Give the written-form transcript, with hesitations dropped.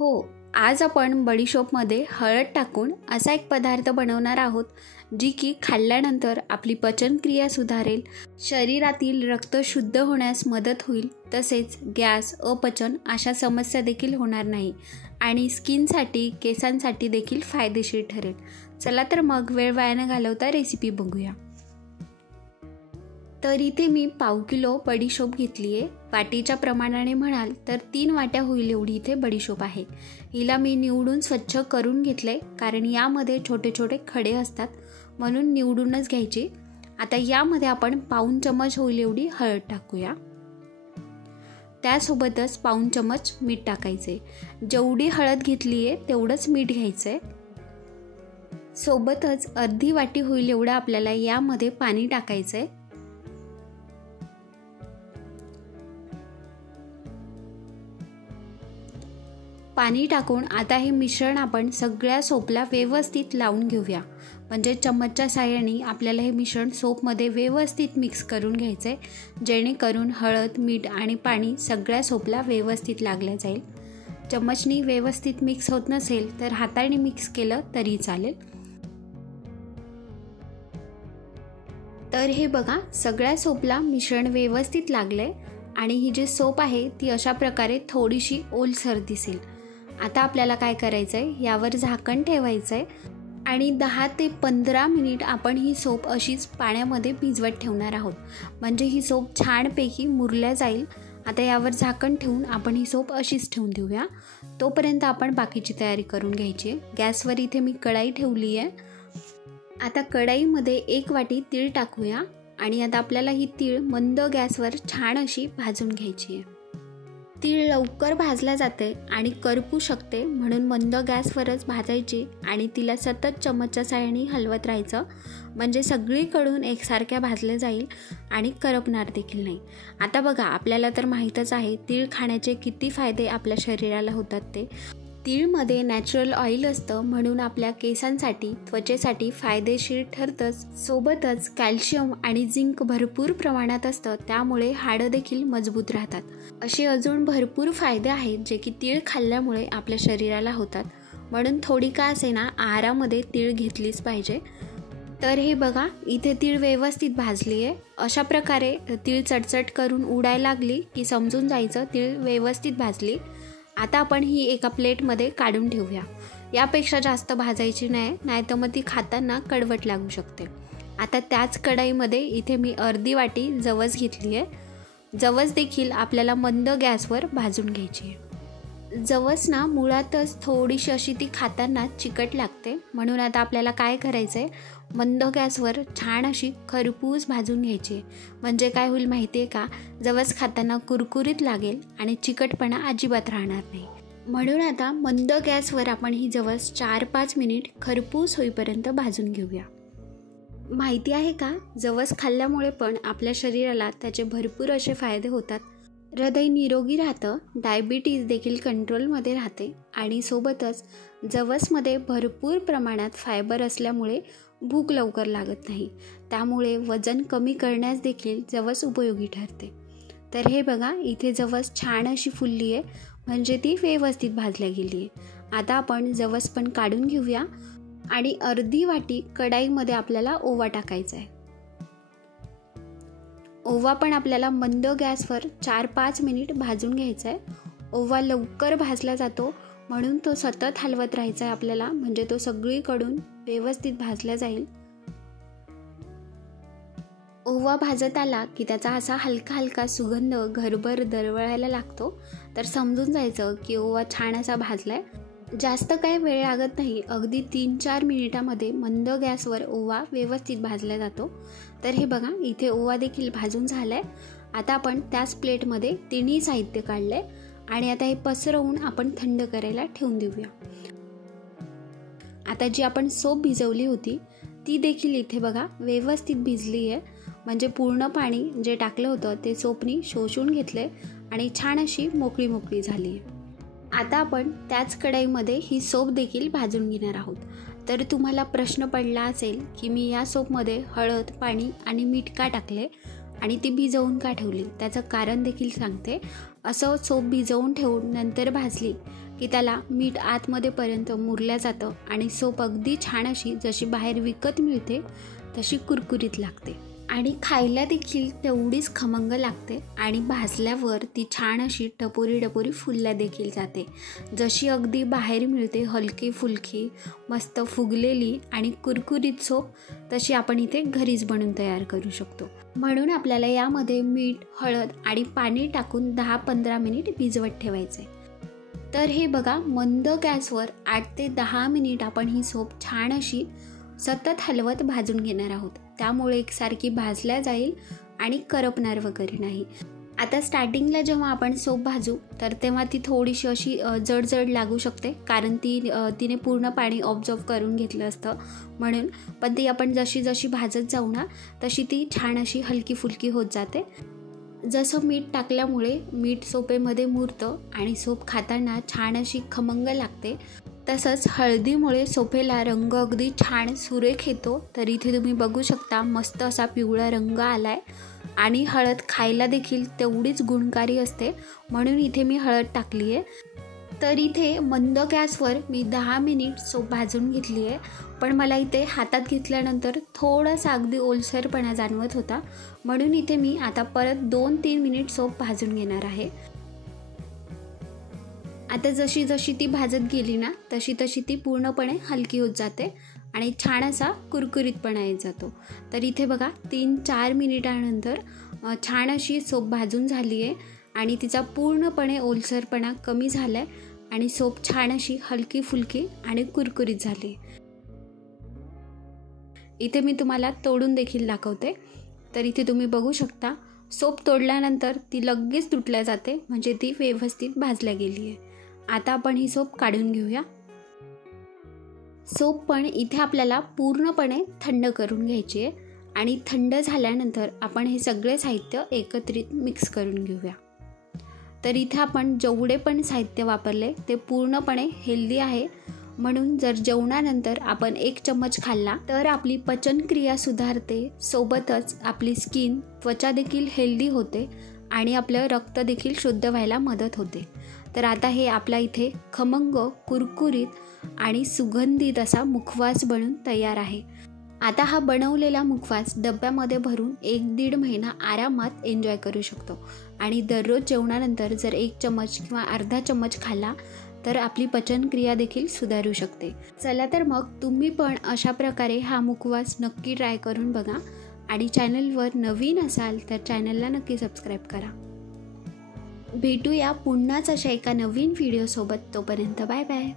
हो, आज आपण बडीशोपमध्ये हळद टाकून असा एक पदार्थ बनवणार आहोत जी की खाल्ल्यानंतर आपली पचनक्रिया सुधारेल, शरीरातील रक्त शुद्ध होण्यास मदत होईल, तसेच गॅस, अपचन अशा समस्या देखील होणार नाही आणि स्किनसाठी, केसांसाठी देखील फायदेशीर ठरेल. चला तर मग वेळ वाया न घालवता रेसिपी बघूया. तर इथे मी पाव किलो बडीशोप घेतली आहे. वाटीच्या प्रमाणाने म्हणाल तर 3 वाट्या होईल एवढी इथे बडीशोप आहे. हिला मी निवडून स्वच्छ करून घेतले कारण यामध्ये छोटे छोटे खडे असतात, म्हणून निवडूनच घ्यायची. आता यामध्ये आपण पाऊण चमच होईल एवढी हळद टाकूया. त्यासोबतच पाऊण चमच मीठ टाकायचे. जेवढी हळद घेतली आहे तेवढंच मीठ घ्यायचं आहे. सोबतच अर्धी वाटी होईल एवढं आपल्याला यामध्ये पाणी टाकायचं आहे. पाणी टाकून आता हे मिश्रण आपण सगळ्या सोपला व्यवस्थित लावून घेऊया. म्हणजे चम्मचच्या साहाय्याने आपल्याला हे मिश्रण सोपमध्ये व्यवस्थित मिक्स करून घ्यायचं आहे, जेणेकरून हळद, मीठ आणि पाणी सगळ्या सोपला व्यवस्थित लागलं जाईल. चम्मचनी व्यवस्थित मिक्स होत नसेल तर हाताने मिक्स केलं तरी चालेल. तर हे बघा, सगळ्या सोपला मिश्रण व्यवस्थित लागले आणि ही जी सोप आहे ती अशा प्रकारे थोडीशी ओलसर दिसेल. आता आपल्याला काय करायचं आहे, यावर झाकण ठेवायचं आहे आणि 10 ते 15 मिनिट आपण ही सोप अशीच पाण्यामध्ये भिजवत ठेवणार आहोत, म्हणजे ही सोप छानपैकी मुरल्या जाईल. आता यावर झाकण ठेवून आपण ही सोप अशीच ठेवून देऊया. तोपर्यंत आपण बाकीची तयारी करून घ्यायची आहे. गॅसवर इथे मी कढाई ठेवली आहे. आता कढाईमध्ये 1 वाटी तीळ टाकूया आणि आता आपल्याला ही तीळ मंद गॅसवर छान अशी भाजून घ्यायची आहे. तीळ लवकर भाजल्या जाते आणि करपू शकते, म्हणून मंद गॅसवरच भाजायची आणि तिला सतत चमचच्या साहाय्याने हलवत राहायचं, म्हणजे सगळीकडून एकसारख्या भाजले जाईल आणि करपणार देखील नाही. आता बघा, आपल्याला तर माहीतच आहे तीळ खाण्याचे किती फायदे आपल्या शरीराला होतात ते. तीळमध्ये नॅचरल ऑइल असतं, म्हणून आपल्या केसांसाठी, त्वचेसाठी फायदेशीर ठरतंच. सोबतच कॅल्शियम आणि झिंक भरपूर प्रमाणात असतं, त्यामुळे हाडं देखील मजबूत राहतात. असे अजून भरपूर फायदे आहेत जे की तीळ खाल्ल्यामुळे आपल्या शरीराला होतात, म्हणून थोडी का असेना आहारामध्ये तीळ घेतलीच पाहिजे. तर हे बघा, इथे तीळ व्यवस्थित भाजली आहे. अशा प्रकारे तीळ चटचट करून उडायला लागली की समजून जायचं तीळ व्यवस्थित भाजली. आता आपण ही एका प्लेटमध्ये काढून ठेवूया. यापेक्षा जास्त भाजायची नाही, नाहीतर मग ती खाताना कडवट लागू शकते. आता त्याच कढईमध्ये इथे मी अर्धी वाटी जवस घेतली आहे. जवस देखील आपल्याला मंद गॅसवर भाजून घ्यायची आहे. जवस ना मुळातच थोडीशी अशी ती खाताना चिकट लागते, म्हणून आता आपल्याला काय करायचं आहे, मंद गॅसवर छान अशी खरपूस भाजून घ्यायची. म्हणजे काय होईल माहिती आहे का, जवस खाताना कुरकुरीत लागेल आणि चिकटपणा अजिबात राहणार नाही. म्हणून आता मंद गॅसवर आपण ही जवस 4-5 मिनिट खरपूस होईपर्यंत भाजून घेऊया. माहिती आहे का, जवस खाल्ल्यामुळे पण आपल्या शरीराला त्याचे भरपूर असे फायदे होतात. हृदय निरोगी राहतं, डायबिटीज देखील कंट्रोलमध्ये राहते आणि सोबतच जवसमध्ये भरपूर प्रमाणात फायबर असल्यामुळे भूक लवकर लागत नाही, त्यामुळे वजन कमी करण्यास देखील जवस उपयोगी ठरते. तर हे बघा, इथे जवस छान अशी फुलली आहे, म्हणजे ती व्यवस्थित भाजल्या गेली आहे. आता आपण जवस पण काढून घेऊया आणि अर्धी वाटी कढाईमध्ये आपल्याला ओवा टाकायचा आहे. ओवा पण आपल्याला मंद गॅसवर 4-5 मिनिट भाजून घ्यायचा आहे. ओवा लवकर भाजला जातो, म्हणून तो सतत हलवत राहायचा आहे आपल्याला, म्हणजे तो सगळीकडून व्यवस्थित भाजला जाईल. ओवा भाजत आला की त्याचा असा हलका हलका सुगंध घरभर दरवळायला लागतो, तर समजून जायचं की ओवा छान असा भाजलाय. जास्त काही वेळ लागत नाही, अगदी 3-4 मिनिटामध्ये मंद गॅसवर ओवा व्यवस्थित भाजला जातो. तर हे बघा, इथे ओवा देखील भाजून झालाय. आता आपण त्याच प्लेटमध्ये तिन्ही साहित्य काढले आणि आता हे पसरवून आपण थंड करायला ठेवून देऊया. आता जी आपण सोप भिजवली होती ती देखील इथे बघा व्यवस्थित भिजली आहे, म्हणजे पूर्ण पाणी जे टाकलं होतं ते सोपनी शोषून घेतले आणि छान अशी मोकळी मोकळी झाली आहे. आता आपण त्याच कढईमध्ये ही सोप देखील भाजून घेणार आहोत. तर तुम्हाला प्रश्न पडला असेल की मी या सोपमध्ये हळद, पाणी आणि मीठ का टाकले आणि ती भिजवून का ठेवली, त्याचं कारण देखील सांगते. असं सोप भिजवून ठेवून नंतर भाजली की त्याला मीठ आतमध्येपर्यंत मुरल्या जातं आणि सोप अगदी छान अशी जशी बाहेर विकत मिळते तशी कुरकुरीत लागते आणि खायला देखील तेवढीच खमंग लागते आणि भाजल्यावर ती छान अशी टपोरी फुलल्या देखील जाते. जशी अगदी बाहेर मिळते हलकी फुलकी मस्त फुगलेली आणि कुरकुरीत सोप तशी आपण इथे घरीच बनवून तयार करू शकतो. म्हणून आपल्याला यामध्ये मीठ, हळद आणि पाणी टाकून 10-15 मिनिट भिजवत ठेवायचे. तर हे बघा, मंद गॅसवर 8 ते 10 मिनिट आपण ही सोप छान अशी सतत हलवत भाजून घेणार आहोत. त्यामुळे एकसारखी भाजल्या जाईल आणि करपणार वगैरे नाही. आता स्टार्टिंगला जेव्हा आपण सोप भाजू तर तेव्हा ती थोडीशी अशी जड लागू शकते, कारण तिने पूर्ण पाणी ऑब्झर्व करून घेतलं असतं म्हणून. पण ती आपण जशी भाजत जाऊ ना तशी ती छान अशी हलकी फुलकी होत जाते. जसं मीठ टाकल्यामुळे मीठ सोपेमध्ये मुरतं आणि सोप खाताना छान अशी खमंग लागते. तसंच हळदीमुळे सोपेला रंग अगदी छान सुरेख येतो. तर इथे तुम्ही बघू शकता मस्त असा पिवळा रंग आलाय आणि हळद खायला देखील तेवढीच गुणकारी असते म्हणून इथे मी हळद टाकली आहे. तर इथे मंद गॅसवर मी 10 मिनिट सोप भाजून घेतली आहे. पण मला इथे हातात घेतल्यानंतर थोडासा अगदी ओलसरपणा जाणवत होता म्हणून इथे मी आता परत 2-3 मिनिट सोप भाजून घेणार आहे. आता जशी ती भाजत गेली ना तशी ती पूर्णपणे हलकी होत जाते आणि छान असा कुरकुरीतपणा येत जातो. तर इथे बघा 3-4 मिनिटानंतर छान अशी सोप भाजून झाली आहे आणि तिचा पूर्णपणे ओलसरपणा कमी झाला आहे आणि सोप छान अशी हलकी फुलकी आणि कुरकुरीत झाली. इथे मी तुम्हाला तोडून देखील दाखवते. तर इथे तुम्ही बघू शकता सोप तोडल्यानंतर ती लगेच तुटल्या जाते, म्हणजे ती व्यवस्थित भाजल्या गेली आहे. आता आपण ही सोप काढून घेऊया. सोप पण इथे आपल्याला पूर्णपणे थंड करून घ्यायची आहे आणि थंड झाल्यानंतर आपण हे सगळे साहित्य एकत्रित मिक्स करून घेऊया. तर इथे आपण जेवढे पण साहित्य वापरले ते पूर्णपणे हेल्दी आहे म्हणून जर जेवणानंतर आपण 1 चम्मच खाल्ला तर आपली पचनक्रिया सुधारते, सोबतच आपली स्किन, त्वचा देखील हेल्दी होते आणि आपलं रक्त देखील शुद्ध व्हायला मदत होते. तर आता हे आपला इथे खमंग, कुरकुरीत आणि सुगंधित असा मुखवास बनून तयार आहे. आता हा बनवलेला मुखवास डब्यामध्ये भरून 1-1.5 महिना आरामात एन्जॉय करू शकतो आणि दररोज जेवणानंतर जर 1 चम्मच किंवा अर्धा चम्मच खाल्ला तर आपली पचनक्रिया देखील सुधारू शकते. चला तर मग तुम्ही पण अशा प्रकारे हा मुखवास नक्की ट्राय करून बघा आणि चॅनलवर नवीन असाल तर चॅनलला नक्की सबस्क्राईब करा. भेटूया पुन्हाच अशा एका नवीन व्हिडिओसोबत. तोपर्यंत बाय बाय.